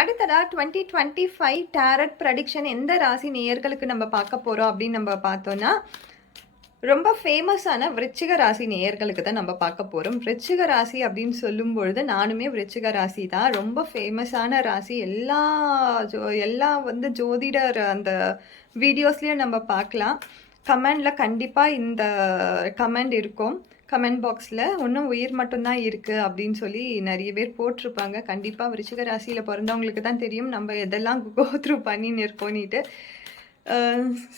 அடுத்ததா twenty twenty five tarot prediction எந்த ராசி நேயர்களுக்கு நம்ம பார்க்க போகிறோம் அப்படின்னு நம்ம பார்த்தோன்னா ரொம்ப ஃபேமஸான விருச்சிக ராசி நேயர்களுக்கு தான் நம்ம பார்க்க போகிறோம் விருச்சிக ராசி அப்படின்னு சொல்லும் பொழுது நானுமே விருச்சிக ராசி தான். ரொம்ப ஃபேமஸான ராசி. எல்லா ஜோ எல்லா வந்து ஜோதிடர் அந்த வீடியோஸ்லேயும் நம்ம பார்க்கலாம். கமெண்டில் கண்டிப்பாக இந்த கமெண்ட் இருக்கும். கமெண்ட் பாக்ஸில் இன்னும் உயிர் மட்டும்தான் இருக்குது அப்படின்னு சொல்லி நிறைய பேர் போட்டிருப்பாங்க. கண்டிப்பாக விருச்சிக ராசியில் பிறந்தவங்களுக்கு தான் தெரியும் நம்ம எதெல்லாம் கோத்ரூ பண்ணின்னு இருக்கோன்னிட்டு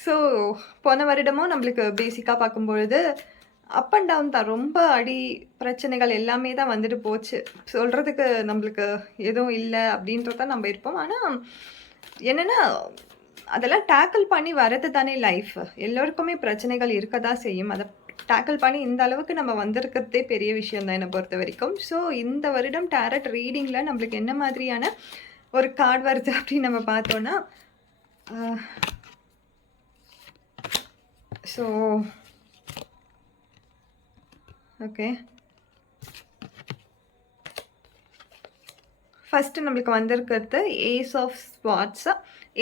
ஸோ போன வருடமும் நம்மளுக்கு பேசிக்காக பார்க்கும்பொழுது அப் அண்ட் டவுன் தான். ரொம்ப அடி பிரச்சனைகள் எல்லாமே தான் வந்துட்டு போச்சு. சொல்கிறதுக்கு நம்மளுக்கு எதுவும் இல்லை அப்படின்றத நம்ம இருப்போம். ஆனால் என்னென்னா அதெல்லாம் டேக்கிள் பண்ணி வரது தானே லைஃப் எல்லோருக்குமே பிரச்சனைகள் இருக்க தான் செய்யும். அதை டேக்கிள் பண்ணி இந்த அளவுக்கு நம்ம வந்திருக்கிறதே பெரிய விஷயம் தான் என்னை பொறுத்த வரைக்கும். ஸோ இந்த வருடம் டேரட் ரீடிங்கில் நம்மளுக்கு என்ன மாதிரியான ஒரு கார்டு வருது அப்படின்னு நம்ம பார்த்தோன்னா ஸோ ஓகே ஃபஸ்ட்டு நம்மளுக்கு வந்திருக்கிறது ace of spades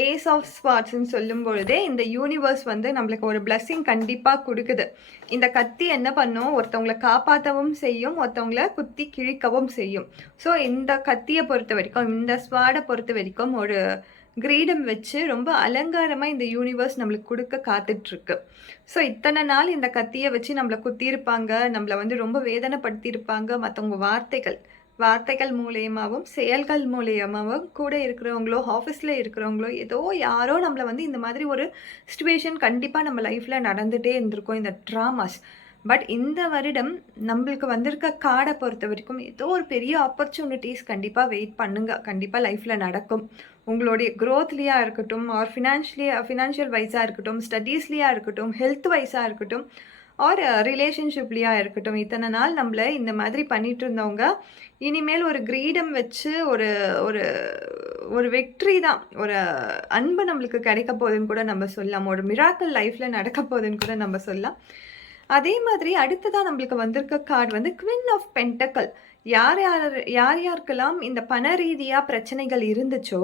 ace of ஸ்பாட்ஸ்ன்னு சொல்லும் பொழுதே இந்த யூனிவர்ஸ் வந்து நம்மளுக்கு ஒரு பிளஸ்ஸிங் கண்டிப்பாக கொடுக்குது. இந்த கத்தி என்ன பண்ணும்? ஒருத்தவங்களை காப்பாற்றவும் செய்யும் ஒருத்தவங்களை குத்தி கிழிக்கவும் செய்யும். ஸோ இந்த கத்தியை பொறுத்த வரைக்கும் இந்த ஸ்வாடை பொறுத்த வரைக்கும் ஒரு கிரீடம் வச்சு ரொம்ப அலங்காரமாக இந்த யூனிவர்ஸ் நம்மளுக்கு கொடுக்க காத்துட்ருக்கு. ஸோ இத்தனை நாள் இந்த கத்தியை வச்சு நம்மளை குத்தியிருப்பாங்க நம்மளை வந்து ரொம்ப வேதனைப்படுத்தியிருப்பாங்க மற்றவங்க வார்த்தைகள். வார்த்தைகள் மூலியமாகவும் செயல்கள் மூலியமாகவும் கூட இருக்கிறவங்களோ ஆஃபீஸில் இருக்கிறவங்களோ ஏதோ யாரோ நம்மளை வந்து இந்த மாதிரி ஒரு சுச்சுவேஷன் கண்டிப்பாக நம்ம லைஃப்பில் நடந்துகிட்டே இருந்திருக்கோம் இந்த ட்ராமாஸ் பட் இந்த வருடம் நம்மளுக்கு வந்திருக்க கார்டை பொறுத்த வரைக்கும் ஏதோ ஒரு பெரிய ஆப்பர்ச்சுனிட்டிஸ் கண்டிப்பாக வெயிட் பண்ணுங்க. கண்டிப்பாக லைஃப்பில் நடக்கும். உங்களுடைய க்ரோத்லேயாக இருக்கட்டும் ஆர் ஃபினான்ஷியலியா ஃபினான்ஷியல் வைஸாக இருக்கட்டும் ஸ்டடீஸ்லேயாக இருக்கட்டும் ஹெல்த் வைஸாக இருக்கட்டும் ஆர் ரிலேஷன்ஷிப்லேயா uh, இருக்கட்டும். இத்தனை நாள் நம்மளை இந்த மாதிரி பண்ணிட்டு இருந்தவங்க இனிமேல் ஒரு கிரீடம் வச்சு ஒரு ஒரு ஒரு வெற்றி தான். ஒரு அன்பு நம்மளுக்கு கிடைக்க போகுதுன்னு கூட நம்ம சொல்லலாம். ஒரு மிராக்கல் லைஃப்பில் நடக்க போகுதுன்னு கூட நம்ம சொல்லலாம். அதே மாதிரி அடுத்ததாக நம்மளுக்கு வந்திருக்க கார்டு வந்து குவின் ஆஃப் பென்டக்கல் யார் யார் யார் யாருக்கெல்லாம் இந்த பண ரீதியாக பிரச்சனைகள் இருந்துச்சோ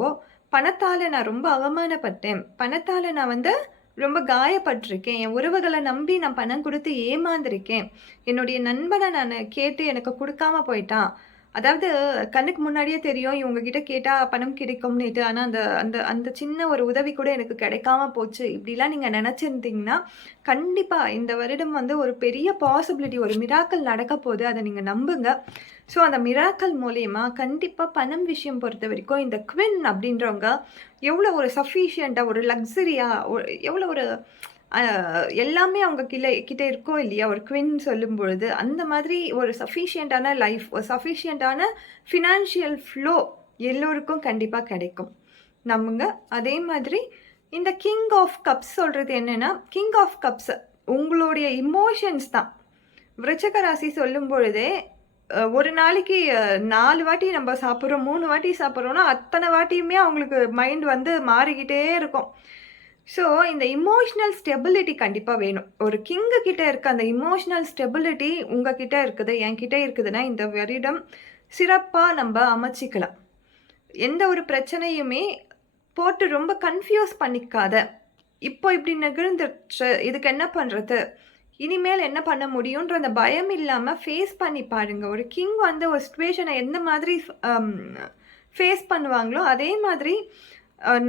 பணத்தால் நான் ரொம்ப அவமானப்பட்டேன். பணத்தால் நான் வந்து ரொம்ப காயப்பட்டிருக்கேன். என் உறவுகளை நம்பி நான் பணம் கொடுத்து ஏமாந்திருக்கேன். என்னுடைய நண்பனை நான் கேட்டு எனக்கு கொடுக்காம போயிட்டான். அதாவது கண்ணுக்கு முன்னாடியே தெரியும் இவங்க கிட்ட கேட்டால் பணம் கிடைக்கும்னுட்டு. ஆனால் அந்த அந்த அந்த சின்ன ஒரு உதவி கூட எனக்கு கிடைக்காம போச்சு. இப்படிலாம் நீங்கள் நினச்சிருந்தீங்கன்னா கண்டிப்பாக இந்த வருடம் வந்து ஒரு பெரிய பாசிபிலிட்டி ஒரு மிராக்கல் நடக்க போகுது. அதை நீங்கள் நம்புங்க. ஸோ அந்த மிராக்கல் மூலயமா கண்டிப்பாக பணம் விஷயம் பொறுத்த வரைக்கும் இந்த குவின் அப்படின்றவங்க எவ்வளோ ஒரு சஃபிஷியண்ட்டாக ஒரு லக்ஸரியாக எவ்வளோ ஒரு எல்லாமே அவங்க கிளை கிட்ட இருக்கோ இல்லையா ஒரு குவின் சொல்லும் பொழுது அந்த மாதிரி ஒரு சஃபிஷியண்ட்டான லைஃப் ஒரு சஃபிஷியண்ட்டான ஃபினான்ஷியல் ஃப்ளோ எல்லோருக்கும் கண்டிப்பாக கிடைக்கும். நம்புங்க. அதே மாதிரி இந்த கிங் ஆஃப் கப்ஸ் சொல்கிறது என்னென்னா கிங் ஆஃப் கப்ஸ் உங்களுடைய இமோஷன்ஸ் தான். விருச்சக ராசி சொல்லும் பொழுதே ஒரு நாளைக்கு நாலு வாட்டி நம்ம சாப்பிட்றோம் மூணு வாட்டி சாப்பிட்றோன்னா அத்தனை வாட்டியுமே அவங்களுக்கு மைண்ட் வந்து மாறிக்கிட்டே இருக்கும். ஸோ இந்த இமோஷ்னல் ஸ்டெபிலிட்டி கண்டிப்பாக வேணும். ஒரு கிங்கு கிட்ட இருக்க அந்த இமோஷ்னல் ஸ்டெபிலிட்டி உங்ககிட்ட இருக்குது என்கிட்ட இருக்குதுன்னா இந்த வருடம் சிறப்பாக நம்ம அமைச்சிக்கலாம். எந்த ஒரு பிரச்சனையுமே போட்டு ரொம்ப கன்ஃபியூஸ் பண்ணிக்காத. இப்போ இப்படி நிகழ்ந்துருச்சு இதுக்கு என்ன பண்ணுறது இனிமேல் என்ன பண்ண முடியுன்ற அந்த பயம் இல்லாமல் ஃபேஸ் பண்ணி பாருங்க. ஒரு கிங் வந்து ஒரு சுச்சுவேஷனை எந்த மாதிரி ஃபேஸ் பண்ணுவாங்களோ அதே மாதிரி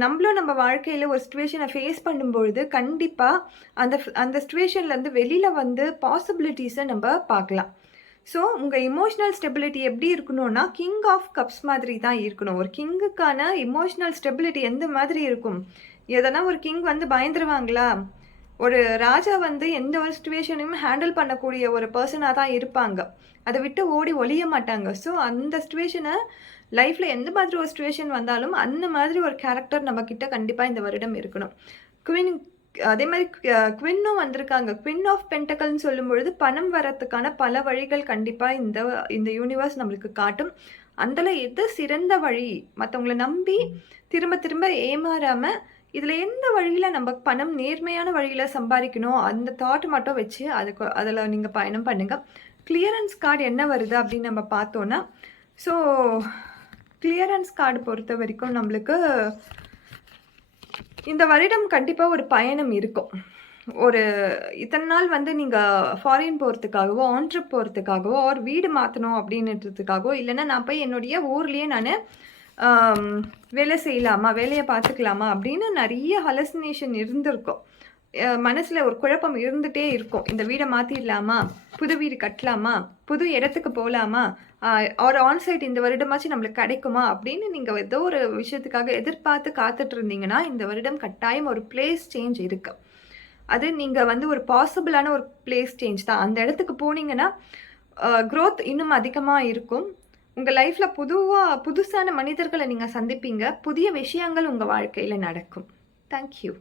நம்மளும் நம்ம வாழ்க்கையில் ஒரு சுச்சுவேஷனை ஃபேஸ் பண்ணும்பொழுது கண்டிப்பாக அந்த அந்த சுச்சுவேஷன்லேருந்து வெளியில் வந்து பாசிபிலிட்டிஸை நம்ம பார்க்கலாம். ஸோ உங்கள் இமோஷ்னல் ஸ்டெபிலிட்டி எப்படி இருக்கணும்னா கிங் ஆஃப் கப்ஸ் மாதிரி தான் இருக்கணும். ஒரு கிங்குக்கான இமோஷ்னல் ஸ்டெபிலிட்டி எந்த மாதிரி இருக்கும்? எதனா ஒரு கிங் வந்து பயந்துருவாங்களா? ஒரு ராஜா வந்து எந்த ஒரு சுச்சுவேஷனையும் ஹேண்டில் பண்ணக்கூடிய ஒரு பர்சனாக தான் இருப்பாங்க. அதை விட்டு ஓடி ஒளிய மாட்டாங்க. ஸோ அந்த சுச்சுவேஷனை லைஃப்பில் எந்த மாதிரி ஒரு சுச்சுவேஷன் வந்தாலும் அந்த மாதிரி ஒரு கேரக்டர் நம்மக்கிட்ட கண்டிப்பாக இந்த வருடம் இருக்கணும். குவின் அதே மாதிரி குவின்னும் வந்திருக்காங்க. குவின் ஆஃப் பென்டக்கல்னு சொல்லும் பொழுது பணம் வரத்துக்கான பல வழிகள் கண்டிப்பாக இந்த இந்த யூனிவர்ஸ் நம்மளுக்கு காட்டும். அதில் எது சிறந்த வழி? மற்றவங்கள நம்பி திரும்ப திரும்ப ஏமாறாமல் இதில் எந்த வழியில் நம்ம பணம் நேர்மையான வழியில் சம்பாதிக்கணும் அந்த தாட் மட்டும் வச்சு அதுக்கு அதில் நீங்கள் பயணம் பண்ணுங்கள் கிளியரன்ஸ் கார்டு என்ன வருது அப்படின்னு நம்ம பார்த்தோன்னா ஸோ கிளியரன்ஸ் கார்டு பொறுத்த வரைக்கும் நம்மளுக்கு இந்த வருடம் கண்டிப்பாக ஒரு பயணம் இருக்கும். ஒரு இத்தனை நாள் வந்து நீங்கள் ஃபாரின் போகிறதுக்காகவோ ஆன் ட்ரிப் போகிறதுக்காகவோ ஆர் வீடு மாற்றணும் அப்படின்றதுக்காகவோ, இல்லைன்னா நான் போய் என்னுடைய ஊர்லேயே நான் வேலை செய்யலாமா? வேலையை பார்த்துக்கலாமா? அப்படின்னு நிறைய ஹலசினேஷன் இருந்திருக்கும். மனசுல ஒரு குழப்பம் இருந்துட்டே இருக்கும். இந்த வீடை மாத்திடலாமா புது வீடு கட்டலாமா? புது இடத்துக்கு போகலாமா ஆர் ஆன் சைட் இந்த வருடமாச்சும் நம்மளுக்கு கிடைக்குமா? அப்படின்னு நீங்கள் ஏதோ ஒரு விஷயத்துக்காக எதிர்பார்த்து காத்துட்டு இருந்தீங்கன்னா, இந்த வருடம் கட்டாயம் ஒரு பிளேஸ் சேஞ்ச் இருக்கு. அது நீங்கள் வந்து ஒரு பாசிபிளான ஒரு பிளேஸ் சேஞ்ச் தான். அந்த இடத்துக்கு போனீங்கன்னா, க்ரோத் இன்னும் அதிகமாக இருக்கும். உங்கள் லைஃப்பில் புதுவாக புதுசான மனிதர்களை நீங்கள் சந்திப்பீங்க. புதிய விஷயங்கள் உங்கள் வாழ்க்கையில் நடக்கும். Thank you.